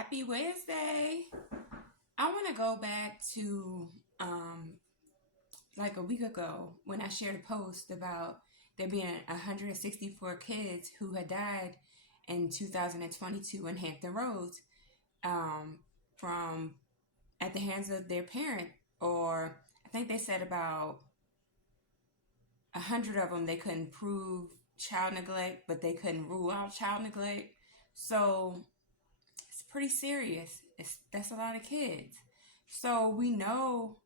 Happy Wednesday. I want to go back to like a week ago when I shared a post about there being 164 kids who had died in 2022 in Hampton Roads from at the hands of their parent, or I think they said about 100 of them they couldn't prove child neglect, but they couldn't rule out child neglect. So it's pretty serious. That's a lot of kids. So we know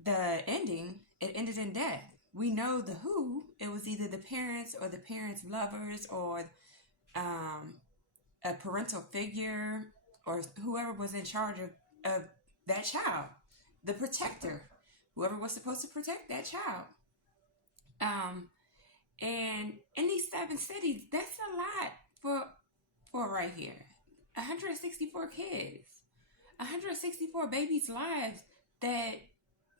the ending. It ended in death. We know the who. It was either the parents or the parents' lovers or a parental figure or whoever was in charge of that child, the protector, whoever was supposed to protect that child. And in these 7 cities, that's a lot for right here. 164 kids, 164 babies' lives that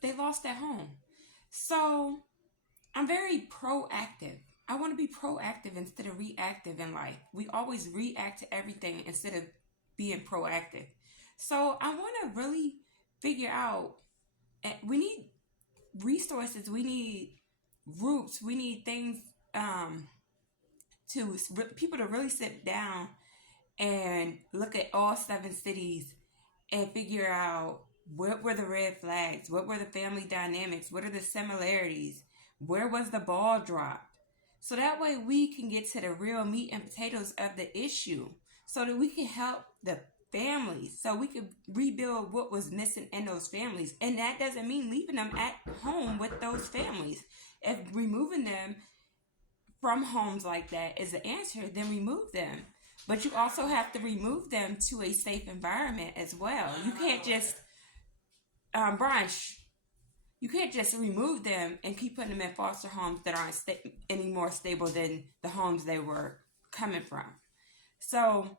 they lost at home. So I'm very proactive. I want to be proactive instead of reactive in life. We always react to everything instead of being proactive. So I want to really figure out, we need resources, we need groups, we need things to people to really sit down and look at all 7 cities and figure out what were the red flags, what were the family dynamics, what are the similarities, where was the ball dropped. So that way we can get to the real meat and potatoes of the issue so that we can help the families, so we can rebuild what was missing in those families. And that doesn't mean leaving them at home with those families. If removing them from homes like that is the answer, then remove them. But you also have to remove them to a safe environment as well. You can't just, Brian, you can't just remove them and keep putting them in foster homes that aren't any more stable than the homes they were coming from. So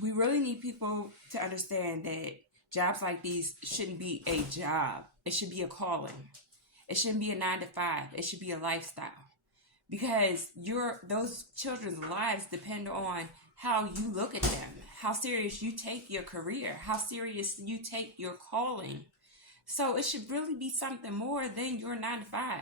we really need people to understand that jobs like these shouldn't be a job. It should be a calling. It shouldn't be a 9 to 5. It should be a lifestyle. Because those children's lives depend on how you look at them, how serious you take your career, how serious you take your calling. So it should really be something more than your 9 to 5.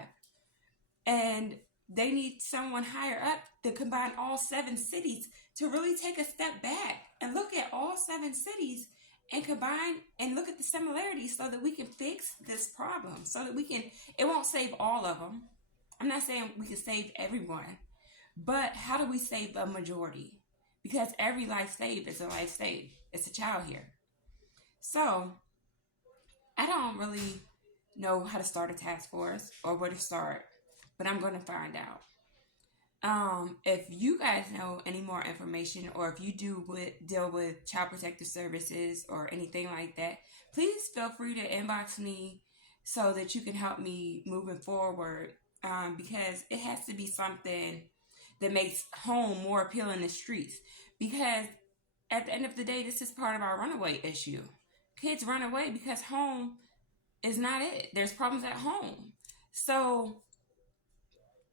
And they need someone higher up to combine all 7 cities to really take a step back and look at all 7 cities and combine and look at the similarities so that we can fix this problem, so that it won't save all of them. I'm not saying we can save everyone, but how do we save a majority? Because every life saved is a life saved. It's a child here. So I don't really know how to start a task force or where to start, but I'm going to find out. If you guys know any more information, or if you deal with Child Protective Services or anything like that, please feel free to inbox me so that you can help me moving forward. Because it has to be something that makes home more appealing than streets. Because at the end of the day, this is part of our runaway issue. Kids run away because home is not it. There's problems at home. So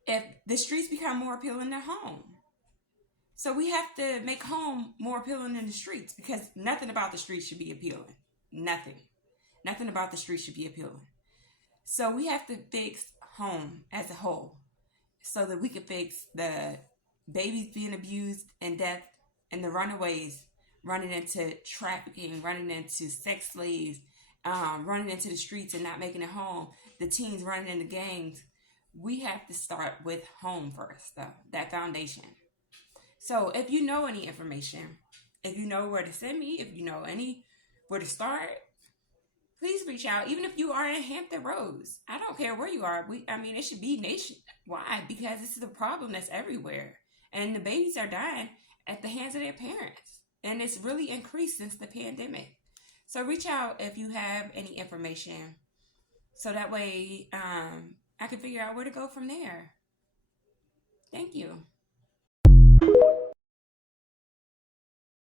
if the streets become more appealing than home, so we have to make home more appealing than the streets, because nothing about the streets should be appealing. Nothing about the streets should be appealing. So we have to fix home as a whole so that we can fix the babies being abused and death, and the runaways running into trafficking, running into sex slaves, running into the streets and not making it home, the teens running into gangs. We have to start with home first, though, that foundation. So if you know any information, if you know where to send me, if you know where to start, please reach out. Even if you are in Hampton Roads, I don't care where you are. It should be nationwide, because this is a problem that's everywhere. And the babies are dying at the hands of their parents. And it's really increased since the pandemic. So reach out if you have any information, so that way I can figure out where to go from there. Thank you.